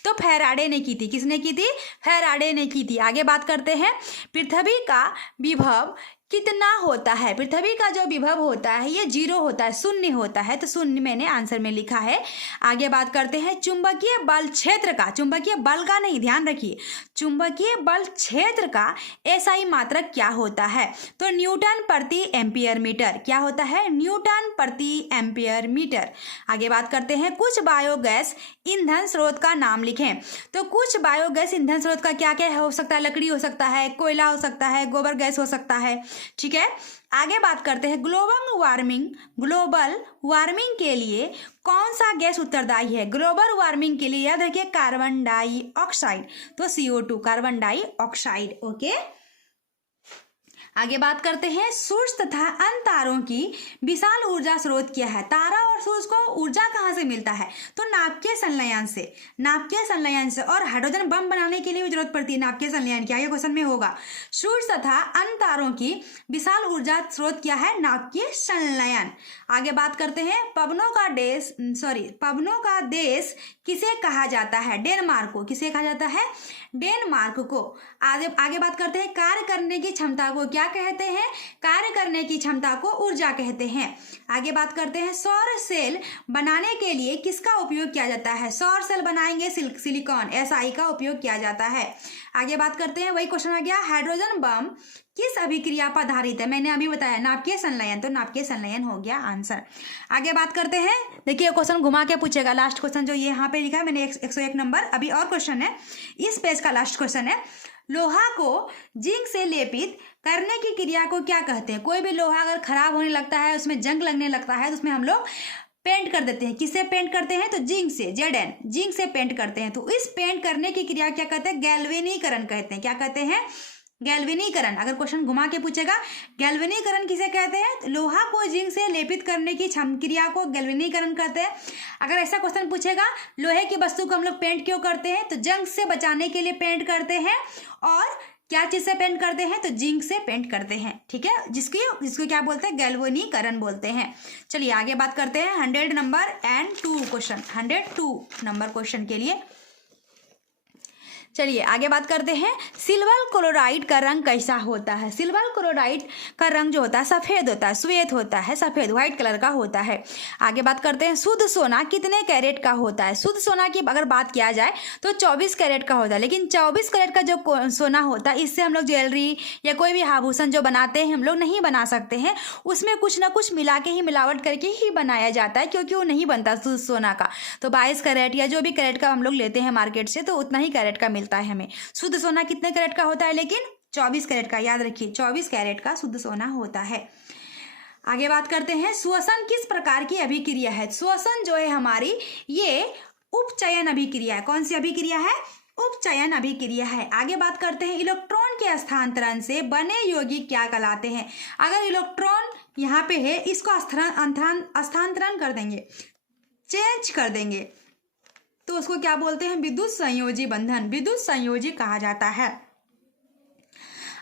तो फैराडे ने की थी। किसने की थी? फैराडे ने की थी। आगे बात करते हैं, पृथ्वी का विभव कितना होता है? पृथ्वी का जो विभव होता है ये 0 होता है, शून्य होता है। तो शून्य मैंने आंसर में लिखा है। आगे बात करते हैं, चुंबकीय बल क्षेत्र का, चुंबकीय बल का नहीं, ध्यान रखिए, चुंबकीय बल क्षेत्र का एसआई मात्रक क्या होता है? तो न्यूटन प्रति एम्पियर मीटर। क्या होता है? न्यूटन प्रति एम्पियर मीटर। आगे बात करते हैं, कुछ बायोगैस ईंधन स्रोत का नाम लिखें। तो कुछ बायोगैस ईंधन स्रोत का क्या क्या हो सकता है? लकड़ी हो सकता है, कोयला हो सकता है, गोबर गैस हो सकता है, ठीक है। आगे बात करते हैं, ग्लोबल वार्मिंग के लिए कौन सा गैस उत्तरदायी है? ग्लोबल वार्मिंग के लिए याद रखिए कार्बन डाइऑक्साइड, तो CO2, कार्बन डाइऑक्साइड, ओके। आगे बात करते हैं, सूर्य तथा अन्य तारों की विशाल ऊर्जा स्रोत क्या है? तारा और सूर्य को ऊर्जा कहाँ से मिलता है? तो नाभिकीय संलयन से। और हाइड्रोजन बम बनाने के लिए भी जरूरत पड़ती है नाभिकीय संलयन की। आगे क्वेश्चन में होगा, सूर्य तथा अन्य तारों की विशाल ऊर्जा स्रोत क्या है? नाभिकीय संलयन। आगे बात करते हैं, पवनों का देश किसे कहा जाता है? डेनमार्क को। किसे कहा जाता है? डेनमार्क को। आगे बात करते हैं, कार्य करने की क्षमता को क्या कहते हैं? कार्य करने की क्षमता को ऊर्जा कहते हैं। आगे बात करते हैं, सौर सेल बनाने के लिए किसका उपयोग किया जाता है? सौर सेल बनाएंगे सिलिकॉन, SI का उपयोग किया जाता है। आगे बात करते हैं, वही क्वेश्चन आ गया, हाइड्रोजन बम किस अभिक्रिया पर आधारित है? मैंने अभी बताया नाभिकीय संलयन, तो नाभिकीय संलयन हो गया आंसर। आगे बात करते हैं, देखिए क्वेश्चन घुमा के पूछेगा, लास्ट क्वेश्चन जो ये यहाँ पे लिखा है मैंने 101 नंबर। अभी और क्वेश्चन है, इस पेज का लास्ट क्वेश्चन है, लोहा को जिंक से लेपित करने की क्रिया को क्या कहते हैं? कोई भी लोहा अगर खराब होने लगता है, उसमें जंग लगने लगता है, तो उसमें हम लोग पेंट कर देते हैं। किससे पेंट करते हैं? तो जिंक से, Zn, जिंक से पेंट करते हैं। तो इस पेंट करने की क्रिया क्या कहते हैं? गैल्वेनीकरण कहते हैं। क्या कहते हैं? गैल्वेनीकरण। अगर क्वेश्चन घुमा के पूछेगा गैल्वेनीकरण किसे कहते हैं? तो लोहा को जिंक से लेपित करने की क्रिया को गैल्वेनीकरण कहते हैं। अगर ऐसा क्वेश्चन पूछेगा लोहे की वस्तु को हम लोग पेंट क्यों करते हैं? तो जंग से बचाने के लिए पेंट करते हैं। और क्या चीज से पेंट करते हैं? तो जिंक से पेंट करते हैं। ठीक है, जिसको क्या बोलते हैं? गैल्वेनीकरण बोलते हैं। चलिए आगे बात करते हैं 100 number and 2 question, 102 number question के लिए। चलिए आगे बात करते हैं सिल्वर क्लोराइड का रंग कैसा होता है? सिल्वर क्लोराइड का रंग जो होता है सफ़ेद होता है, श्वेत होता है, सफ़ेद व्हाइट कलर का होता है। आगे बात करते हैं शुद्ध सोना कितने कैरेट का होता है? शुद्ध सोना की अगर बात किया जाए तो 24 कैरेट का होता है। लेकिन 24 कैरेट का जो सोना होता है इससे हम लोग ज्वेलरी या कोई भी आभूषण जो बनाते हैं हम लोग नहीं बना सकते हैं। उसमें कुछ ना कुछ मिला के ही, मिलावट करके ही बनाया जाता है, क्योंकि वो नहीं बनता शुद्ध सोना का। तो 22 कैरेट या जो भी कैरेट का हम लोग लेते हैं मार्केट से तो उतना ही कैरेट का मिलता है हमें। शुद्ध सोना कितने कैरेट का होता है? लेकिन 24 कैरेट का। याद रखिए 24 कैरेट का शुद्ध सोना होता है। आगे बात करते हैं श्वसन किस प्रकार की अभिक्रिया है? श्वसन जो है हमारी ये उपचयन अभिक्रिया है। कौन सी अभिक्रिया है? उपचयन अभिक्रिया है। आगे बात करते हैं इलेक्ट्रॉन के स्थानांतरण से बने यौगिक क्या कहलाते हैं? अगर इलेक्ट्रॉन यहाँ पे है इसको स्थानांतरण कर देंगे, चेंज कर देंगे तो उसको क्या बोलते हैं? विद्युत संयोजी बंधन, विद्युत संयोजी कहा जाता है।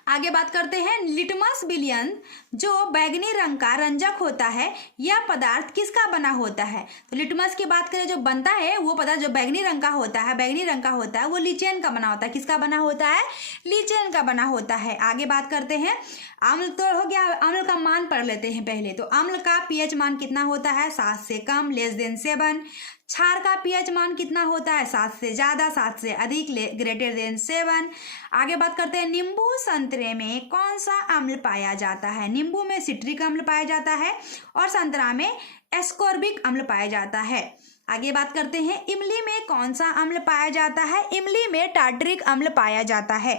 आगे बात करते हैं लिटमस विलयन जो बैगनी रंग का रंजक होता है यह पदार्थ किसका बना होता है? तो लिटमस की बात करें जो बनता है वो पदार्थ जो बैगनी रंग का होता है, बैगनी रंग का होता है वो लीचेन का बना होता है। किसका बना होता है? लीचेन का बना होता है। आगे बात करते हैं अम्ल तो हो गया, अम्ल का मान पढ़ लेते हैं पहले। तो अम्ल का पीएच मान कितना होता है? 7 से कम, लेस देन 7। क्षार का पीएच मान कितना होता है? 7 से ज़्यादा, 7 से अधिक, ग्रेटर देन 7। आगे बात करते हैं नींबू संतरे में कौन सा अम्ल पाया जाता है? नींबू में सिट्रिक अम्ल पाया जाता है और संतरा में एस्कॉर्बिक अम्ल पाया जाता है। आगे बात करते हैं इमली में कौन सा अम्ल पाया जाता है? इमली में टार्टरिक अम्ल पाया जाता है।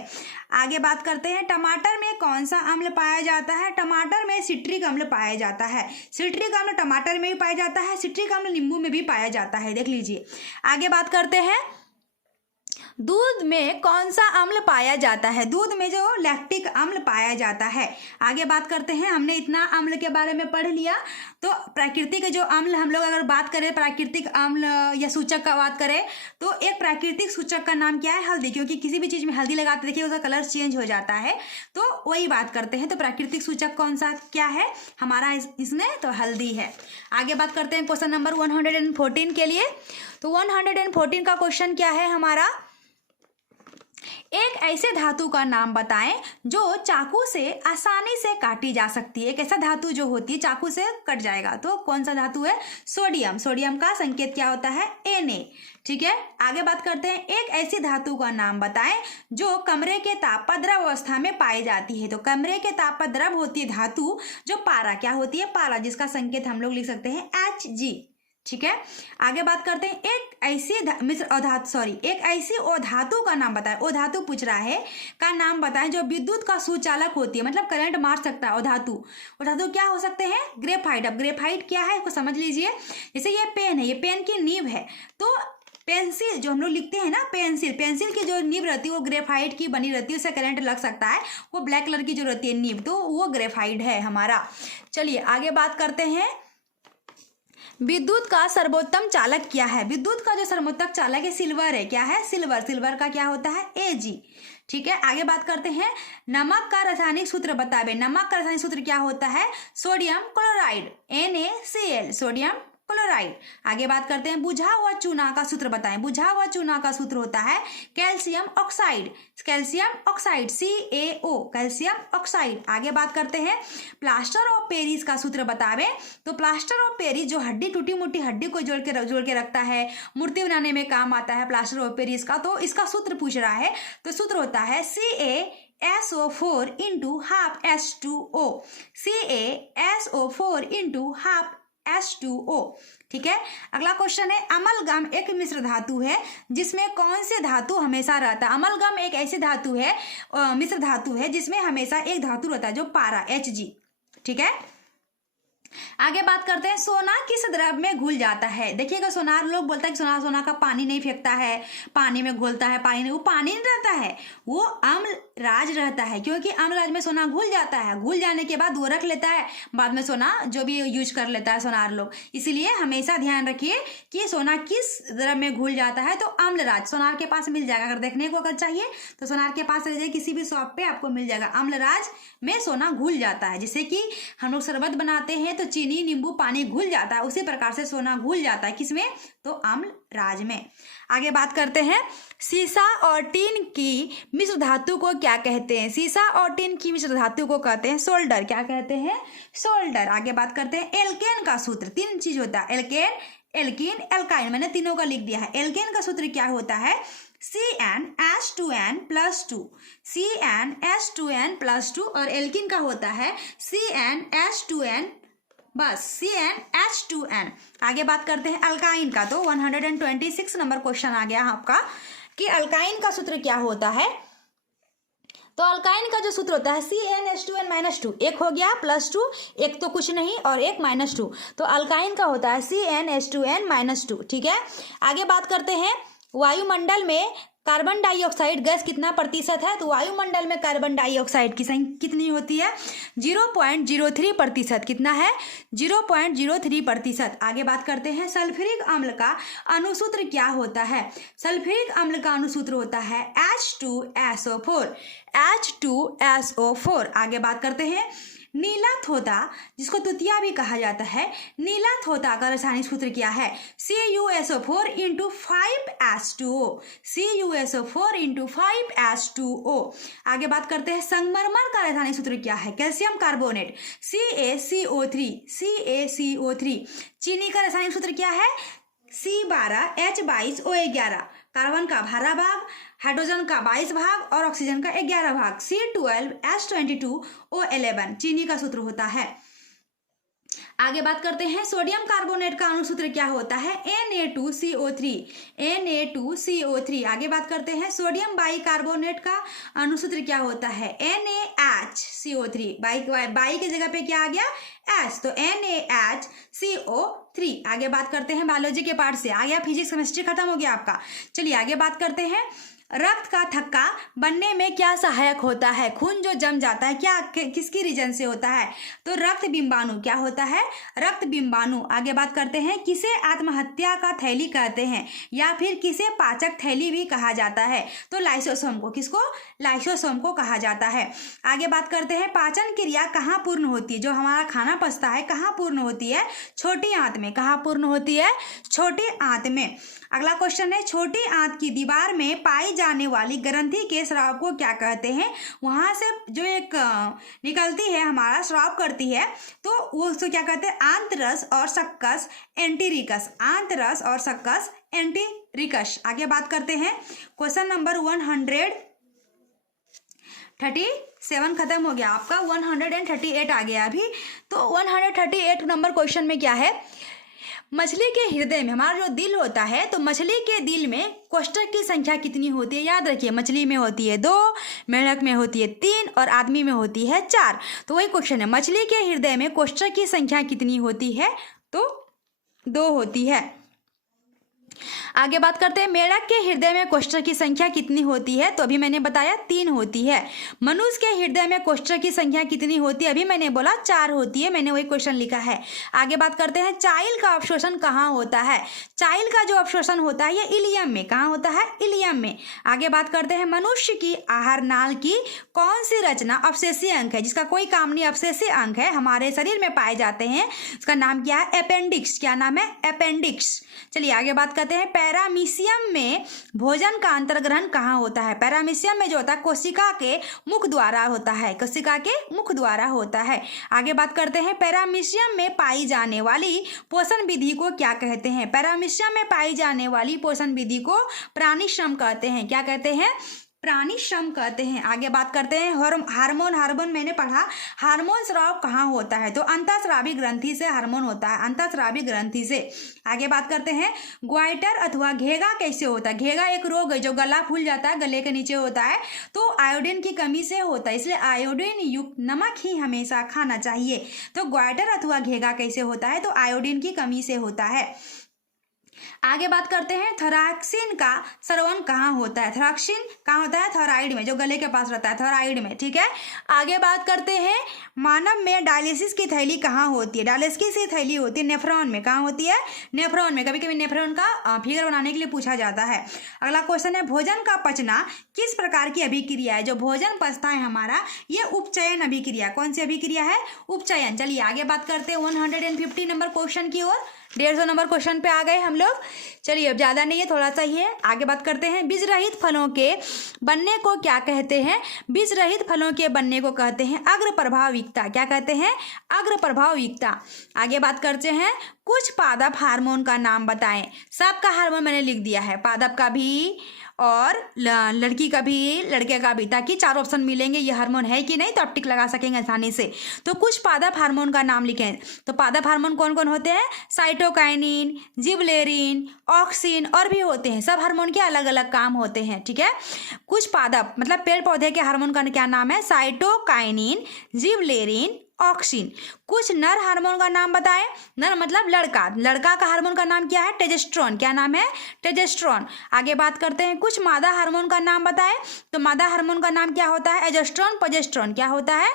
आगे बात करते हैं टमाटर में कौन सा अम्ल पाया जाता है? टमाटर में सिट्रिक अम्ल पाया जाता है। सिट्रिक अम्ल टमाटर में भी पाया जाता है, सिट्रिक अम्ल नींबू में भी पाया जाता है। देख लीजिए। आगे बात करते हैं दूध में कौन सा अम्ल पाया जाता है? दूध में जो लैक्टिक अम्ल पाया जाता है। आगे बात करते हैं हमने इतना अम्ल के बारे में पढ़ लिया। तो प्राकृतिक जो अम्ल हम लोग अगर बात करें प्राकृतिक अम्ल या सूचक का बात करें तो एक प्राकृतिक सूचक का नाम क्या है? हल्दी। क्योंकि किसी भी चीज़ में हल्दी लगाते देखिए उसका कलर चेंज हो जाता है, तो वही बात करते हैं। तो प्राकृतिक सूचक कौन सा क्या है हमारा इसमें? तो हल्दी है। आगे बात करते हैं क्वेश्चन नंबर 114 के लिए। तो 114 का क्वेश्चन क्या है हमारा? एक ऐसे धातु का नाम बताएं जो चाकू से आसानी से काटी जा सकती है। एक ऐसा धातु जो होती है चाकू से कट जाएगा, तो कौन सा धातु है? सोडियम। सोडियम का संकेत क्या होता है? Na। ठीक है। आगे बात करते हैं एक ऐसी धातु का नाम बताएं जो कमरे के ताप पर द्रव अवस्था में पाई जाती है। तो कमरे के ताप पर द्रव होती है धातु जो पारा। क्या होती है? पारा, जिसका संकेत हम लोग लिख सकते हैं Hg। ठीक है। आगे बात करते हैं एक ऐसी एक ऐसी अधातु का नाम बताएं। अधातु पूछ रहा है का नाम बताएं जो विद्युत का सुचालक होती है, मतलब करंट मार सकता है। अधातु क्या हो सकते हैं? ग्रेफाइट। अब ग्रेफाइट क्या है इसको समझ लीजिए। जैसे ये पेन है, ये पेन की नीब है, तो पेंसिल जो हम लोग लिखते हैं ना, पेंसिल की जो नीब रहती है वो ग्रेफाइट की बनी रहती है, उससे करंट लग सकता है। वो ब्लैक कलर की जो रहती है नीब, तो वो ग्रेफाइट है हमारा। चलिए आगे बात करते हैं विद्युत का सर्वोत्तम चालक क्या है? विद्युत का जो सर्वोत्तम चालक है सिल्वर है। क्या है? सिल्वर। सिल्वर का क्या होता है? Ag। ठीक है। आगे बात करते हैं नमक का रासायनिक सूत्र बतावे। नमक का रासायनिक सूत्र क्या होता है? Sodium chloride, NaCl, sodium chloride. आगे बात करते हैं बुझा हुआ चूना का सूत्र बताएं। बुझा हुआ चूना का सूत्र होता है calcium oxide, CaO, calcium oxide. आगे बात करते हैं प्लास्टर ऑफ पेरिस का सूत्र बतावे। तो प्लास्टर ऑफ पेरिस जो हड्डी, टूटी मोटी हड्डी को जोड़ के रखता है, मूर्ति बनाने में काम आता है प्लास्टर ऑफ पेरिस का, तो इसका सूत्र पूछ रहा है। तो सूत्र होता है CaSO4 × ½ H2O, CaSO4 × ½ H2O। ठीक है। अगला क्वेश्चन है अमलगम एक मिश्र धातु है जिसमें कौन से धातु हमेशा रहता है? अमलगम एक ऐसी धातु है, मिश्र धातु है जिसमें हमेशा एक धातु रहता है जो पारा, Hg। ठीक है। आगे बात करते हैं सोना किस द्रव में घुल जाता है। देखिएगा सोनार लोग बोलता है कि सोना सोना का पानी नहीं फेंकता है, पानी में घुलता है, पानी नहीं, वो पानी नहीं रहता है, वो अम्ल राज रहता है, क्योंकि अम्ल राज में सोना घुल जाता है, घुल जाने के बाद वो रख लेता है, बाद में सोना जो भी यूज कर लेता है सोनार लोग। इसीलिए हमेशा ध्यान रखिए कि सोना किस द्रव में घुल जाता है, तो अम्ल राज सोनार के पास मिल जाएगा। अगर देखने को अगर चाहिए तो सोनार के पास रह जाए, किसी भी शॉप पे आपको मिल जाएगा, अम्ल राज में सोना घुल जाता है। जैसे कि हम लोग शरबत बनाते हैं तो चीनी नींबू पानी घुल जाता है, उसी प्रकार से सोना घुल जाता है, किसमें, तो अम्ल राज में। आगे बात करते हैं सीसा और टीन की मिश्र धातु को क्या कहते हैं। सीसा और टीन की मिश्र धातु को कहते हैं सोल्डर। क्या कहते हैं, सोल्डर। आगे बात करते हैं एल्केन का सूत्र। तीन चीज होता है, एल्केन, एल्कीन, एल्काइन, मैंने तीनों का लिख दिया है। एल्केन का सूत्र क्या होता है, CnH2n+2, CnH2n+2, और एल्कीन का होता है CnH2n, बस CnH2n। आगे बात करते हैं अल्काइन का, तो 126 नंबर क्वेश्चन आ गया आपका कि अल्काइन का सूत्र क्या होता है। तो अल्काइन का जो सूत्र होता है CnH2n-2, एक हो गया +2, एक तो कुछ नहीं और एक -2, तो अल्काइन का होता है CnH2n-2। ठीक है, आगे बात करते हैं वायुमंडल में कार्बन डाइऑक्साइड गैस कितना प्रतिशत है। तो वायुमंडल में कार्बन डाइऑक्साइड की संख्या कितनी होती है, 0.03%। कितना है, 0.03%। आगे बात करते हैं सल्फ्यूरिक अम्ल का अणुसूत्र क्या होता है। सल्फ्यूरिक अम्ल का अणुसूत्र होता है H2SO4, H2SO4। आगे बात करते हैं नीला थोता, जिसको तुतिया भी कहा जाता है, नीला थोता का रासायनिक सूत्र क्या है, CuSO4×5H2O, CuSO4×5H2O। आगे बात करते हैं संगमरमर का रासायनिक सूत्र क्या है, कैल्शियम कार्बोनेट, CaCO3, CaCO3। चीनी का रासायनिक सूत्र क्या है, C12H22O11, कार्बन का 12 भाग, हाइड्रोजन का 22 भाग और ऑक्सीजन का 11 भाग, C12H22O11 चीनी का सूत्र होता है। आगे बात करते हैं सोडियम कार्बोनेट का अणुसूत्र क्या होता है, Na2CO3, Na2CO3। आगे बात करते हैं सोडियम बाइकार्बोनेट का अणुसूत्र क्या होता है, NaHCO3। बाई की जगह पे क्या आ गया, H, तो NaHCO3। आगे बात करते हैं बायोलॉजी के पार्ट से, आ गया फिजिक्स केमिस्ट्री खत्म हो गया आपका। चलिए आगे बात करते हैं रक्त का थक्का बनने में क्या सहायक होता है। खून जो जम जाता है क्या किसकी रीजन से होता है, तो रक्त बिंबाणु। क्या होता है, रक्त बिंबाणु। आगे बात करते हैं किसे आत्महत्या का थैली कहते हैं या फिर किसे पाचक थैली भी कहा जाता है, तो लाइसोसोम को, किसको, लाइसोसोम को कहा जाता है। आगे बात करते हैं पाचन क्रिया कहाँ पूर्ण होती है, जो हमारा खाना पचता है कहाँ पूर्ण होती है, छोटी आंत में। कहाँ पूर्ण होती है, छोटी आंत में। अगला क्वेश्चन है छोटी आंत की दीवार में पाई जाने वाली ग्रंथि के स्राव को क्या कहते हैं। वहां से जो एक निकलती है हमारा स्राव करती है, तो वो उसको क्या कहते हैं, आंतरस और सक्कस एंटीरिकस, आंतरस और सक्कस एंटीरिकस। आगे बात करते हैं क्वेश्चन नंबर 137 खत्म हो गया आपका, 138 आ गया अभी। तो 138 नंबर क्वेश्चन में क्या है, मछली के हृदय में, हमारा जो दिल होता है, तो मछली के दिल में कोष्ठक की संख्या कितनी होती है। याद रखिए मछली में होती है 2, मेंढक में होती है 3 और आदमी में होती है 4। तो वही क्वेश्चन है, मछली के हृदय में कोष्ठक की संख्या कितनी होती है, तो 2 होती है। आगे बात करते हैं मेढक के हृदय में कोष्ठक की संख्या कितनी होती है, तो अभी मैंने बताया 3 होती है। मनुष्य के हृदय में कोष्ठक की संख्या कितनी होती है, अभी मैंने बोला 4 होती है, मैंने वही क्वेश्चन लिखा है। आगे बात करते हैं चाइल का अवशोषण कहाँ होता है। चाइल का जो अवशोषण होता है ये इलियम में, कहाँ होता है, इलियम में। आगे बात करते हैं मनुष्य की आहार नाल की कौन सी रचना अवशेषीय अंग है, जिसका कोई काम नहीं, अवशेषीय अंग है, हमारे शरीर में पाए जाते हैं, उसका नाम क्या है, अपेंडिक्स। क्या नाम है, अपेंडिक्स। चलिए आगे बात करते हैं पैरामीशियम में भोजन का अंतर्ग्रहण कहाँ होता है। पैरामीशियम में जो होता है कोशिका के मुख द्वारा होता है, कोशिका के मुख द्वारा होता है। आगे बात करते हैं पैरामीशियम में पाई जाने वाली पोषण विधि को क्या कहते हैं। पैरामीशियम में पाई जाने वाली पोषण विधि को प्राणी श्रम कहते हैं। क्या कहते हैं, प्राणी श्रम कहते हैं। आगे बात करते हैं हार्मोन मैंने पढ़ा। हार्मोन स्राव कहाँ होता है? तो अंतःस्रावी ग्रंथि से हार्मोन होता है, अंतःस्रावी ग्रंथि से। आगे बात करते हैं ग्वाइटर अथवा घेगा कैसे होता है? घेगा एक रोग है जो गला फूल जाता है, गले के नीचे होता है, तो आयोडीन की कमी से होता है, इसलिए आयोडीन युक्त नमक ही हमेशा खाना चाहिए। तो ग्वाइटर अथवा घेगा कैसे होता है? तो आयोडीन की कमी से होता है। आगे बात करते हैं थोरैक्सिन का स्रावन कहाँ होता है? थोरैक्सिन कहाँ होता है? थोराइड में, जो गले के पास रहता है, थोराइड में, ठीक है। आगे बात करते हैं मानव में डायलिसिस की थैली कहाँ होती है? डायलिसिस की थैली होती है नेफ्रॉन में। कहाँ होती है? नेफ्रॉन में। कभी कभी नेफ्रॉन का फिगर बनाने के लिए पूछा जाता है। अगला क्वेश्चन है भोजन का पचना किस प्रकार की अभिक्रिया है? जो भोजन पचता है हमारा, ये उपचयन अभिक्रिया। कौन सी अभिक्रिया है? उपचयन। चलिए आगे बात करते हैं 150 नंबर क्वेश्चन की ओर। 150 नंबर क्वेश्चन पे आ गए हम लोग। चलिए अब ज़्यादा नहीं है, थोड़ा सा ही है। आगे बात करते हैं बीज रहित फलों के बनने को क्या कहते हैं? बीज रहित फलों के बनने को कहते हैं अग्र प्रभाविकता। क्या कहते हैं? अग्र प्रभाविकता। आगे बात करते हैं कुछ पादप हार्मोन का नाम बताएं। सबका हार्मोन मैंने लिख दिया है, पादप का भी और लड़की का भी, लड़के का भी, ताकि 4 ऑप्शन मिलेंगे ये हार्मोन है कि नहीं, तो आप टिक लगा सकेंगे आसानी से। तो कुछ पादप हार्मोन का नाम लिखें। तो पादप हार्मोन कौन कौन होते हैं? साइटोकाइनिन, जिबरेलिन, ऑक्सिन और भी होते हैं। सब हार्मोन के अलग अलग काम होते हैं, ठीक है। कुछ पादप मतलब पेड़ पौधे के हार्मोन का क्या नाम है? Cytokinin, gibberellin, auxin. कुछ नर हार्मोन का नाम बताएं। नर मतलब लड़का, लड़का का हार्मोन का नाम क्या है? टेस्टोस्टेरोन। क्या नाम है? टेस्टोस्टेरोन। आगे बात करते हैं कुछ मादा हार्मोन का नाम बताएं। तो मादा हार्मोन का नाम क्या होता है? Oestrogen, progesterone. क्या होता है?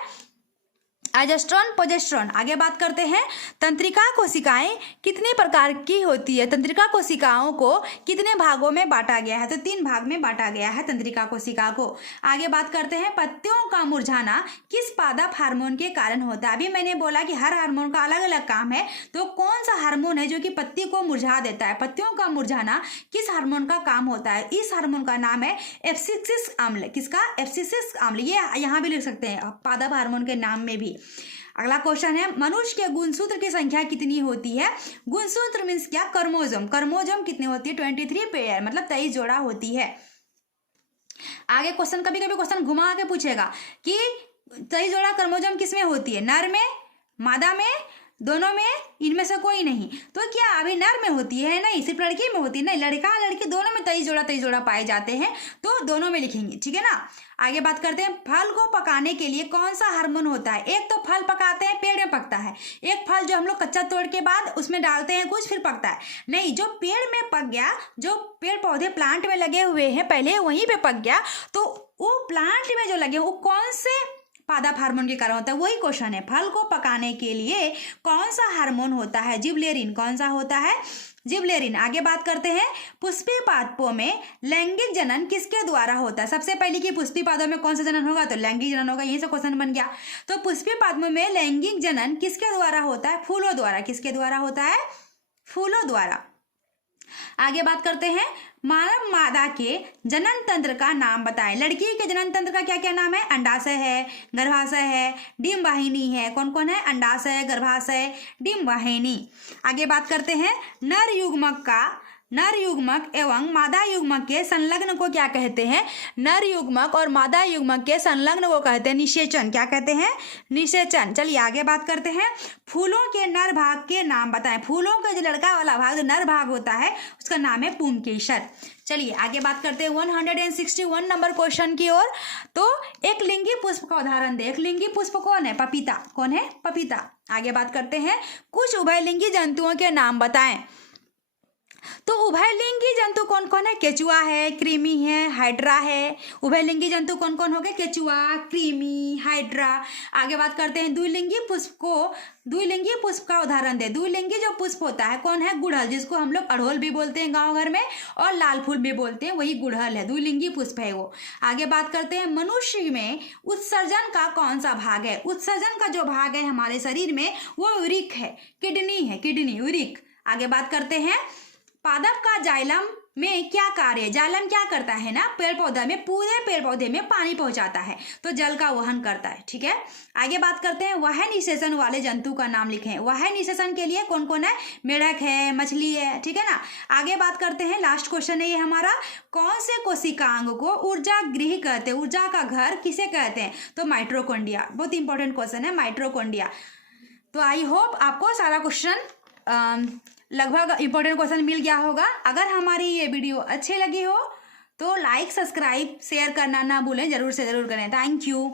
Oestrogen, progesterone. आगे बात करते हैं तंत्रिका कोशिकाएं कितने प्रकार की होती है? तंत्रिका कोशिकाओं को कितने भागों में बांटा गया है? तो 3 भाग में बांटा गया है तंत्रिका कोशिका को। आगे बात करते हैं पत्तियों का मुरझाना किस पादप हार्मोन के कारण होता है? अभी मैंने बोला कि हर हार्मोन का अलग अलग काम है, तो कौन सा हार्मोन है जो कि पत्ती को मुरझा देता है? पत्तियों का मुरझाना किस हार्मोन का काम होता है? इस हार्मोन का नाम है एब्सिसिक अम्ल। किसका? एब्सिसिक अम्ल। ये यहाँ भी लिख सकते हैं पादप हार्मोन के नाम में भी। अगला क्वेश्चन है मनुष्य के गुणसूत्र की संख्या कितनी होती है? गुणसूत्र मीन्स क्या? क्रोमोसोम। क्रोमोसोम कितनी होती है? 23 पेयर, मतलब 23 जोड़ा होती है। आगे क्वेश्चन, कभी कभी क्वेश्चन घुमा के पूछेगा कि 23 जोड़ा क्रोमोसोम किस में होती है? नर में, मादा में, दोनों में, इनमें से कोई नहीं। तो क्या अभी नर में होती है? नहीं। सिर्फ लड़की में होती है? नहीं। लड़का लड़की दोनों में 23 जोड़ा पाए जाते हैं, तो दोनों में लिखेंगे, ठीक है ना। आगे बात करते हैं फल को पकाने के लिए कौन सा हार्मोन होता है? एक तो फल पकाते हैं, पेड़ में पकता है। एक फल जो हम लोग कच्चा तोड़ के बाद उसमें डालते हैं कुछ, फिर पकता है। नहीं, जो पेड़ में पक गया, जो पेड़ पौधे प्लांट में लगे हुए हैं पहले वहीं पे पक गया, तो वो प्लांट में जो लगे वो कौन से पादप हार्मोन के कारण होता है? वही क्वेश्चन है। फल को पकाने के लिए कौन सा हार्मोन होता है? जिबरेलिन। कौन सा होता है? जिबरेलिन। आगे बात करते हैं पुष्पी पादपों में लैंगिक जनन किसके द्वारा होता है? सबसे पहले कि पुष्पी पादपों में कौन सा जनन होगा? तो लैंगिक जनन होगा। यही से क्वेश्चन बन गया। तो पुष्पी पादपों में लैंगिक जनन किसके द्वारा होता है? फूलों द्वारा। किसके द्वारा होता है? फूलों द्वारा। आगे बात करते हैं मानव मादा के जनन तंत्र का नाम बताएं। लड़की के जनन तंत्र का क्या क्या नाम है? अंडाशय है, गर्भाशय है, डिंबवाहिनी है। कौन कौन है? अंडाशय, गर्भाशय, डिंबवाहिनी। आगे बात करते हैं नर युग्मक एवं मादा युग्मक के संलग्न को क्या कहते हैं? नर युग्मक और मादा युग्मक के संलग्न को कहते हैं निषेचन। क्या कहते हैं? निषेचन। चलिए आगे बात करते हैं फूलों के नर भाग के नाम बताएं। फूलों का जो लड़का वाला भाग, जो नर भाग होता है, उसका नाम है पुंकेसर। चलिए आगे बात करते हैं 161 नंबर क्वेश्चन की ओर। तो एक लिंगी पुष्प का उदाहरण दे। एक लिंगी पुष्प कौन है? पपीता। कौन है? पपीता। आगे बात करते हैं कुछ उभयलिंगी जंतुओं के नाम बताएं। तो उभयलिंगी जंतु कौन कौन है? केचुआ है, कृमि है, हाइड्रा है। उभयलिंगी जंतु कौन कौन हो गए? केचुआ, कृमि, हाइड्रा। आगे बात करते हैं द्विलिंगी पुष्प का उदाहरण दे। द्विलिंगी जो पुष्प होता है कौन है? गुड़हल, जिसको हम लोग अड़हुल भी बोलते हैं गाँव घर में, और लाल फूल भी बोलते हैं, वही गुड़हल है, द्विलिंगी पुष्प है वो। आगे बात करते हैं मनुष्य में उत्सर्जन का कौन सा भाग है? उत्सर्जन का जो भाग है हमारे शरीर में वो यूरिक है, किडनी है, किडनी, यूरिक। आगे बात करते हैं पादप का जाइलम में क्या कार्य, जाइलम क्या करता है ना, पेड़ पौधा में, पूरे पेड़ पौधे में पानी पहुंचाता है, तो जल का वहन करता है। ठीक है, आगे बात करते हैं, वह निषेचन वाले जंतु का नाम लिखें। वह निषेचन के लिए कौन कौन है, मेढक है, मछली है। ठीक है ना, आगे बात करते हैं, लास्ट क्वेश्चन है ये हमारा, कौन से कोशिकांग को ऊर्जा गृह कहते हैं, ऊर्जा का घर किसे कहते हैं, तो माइट्रोकॉन्ड्रिया। बहुत इंपॉर्टेंट क्वेश्चन है माइट्रोकॉन्ड्रिया। तो आई होप आपको सारा क्वेश्चन लगभग इंपॉर्टेंट क्वेश्चन मिल गया होगा। अगर हमारी ये वीडियो अच्छी लगी हो तो लाइक, सब्सक्राइब, शेयर करना ना भूलें, जरूर से जरूर करें। Thank you.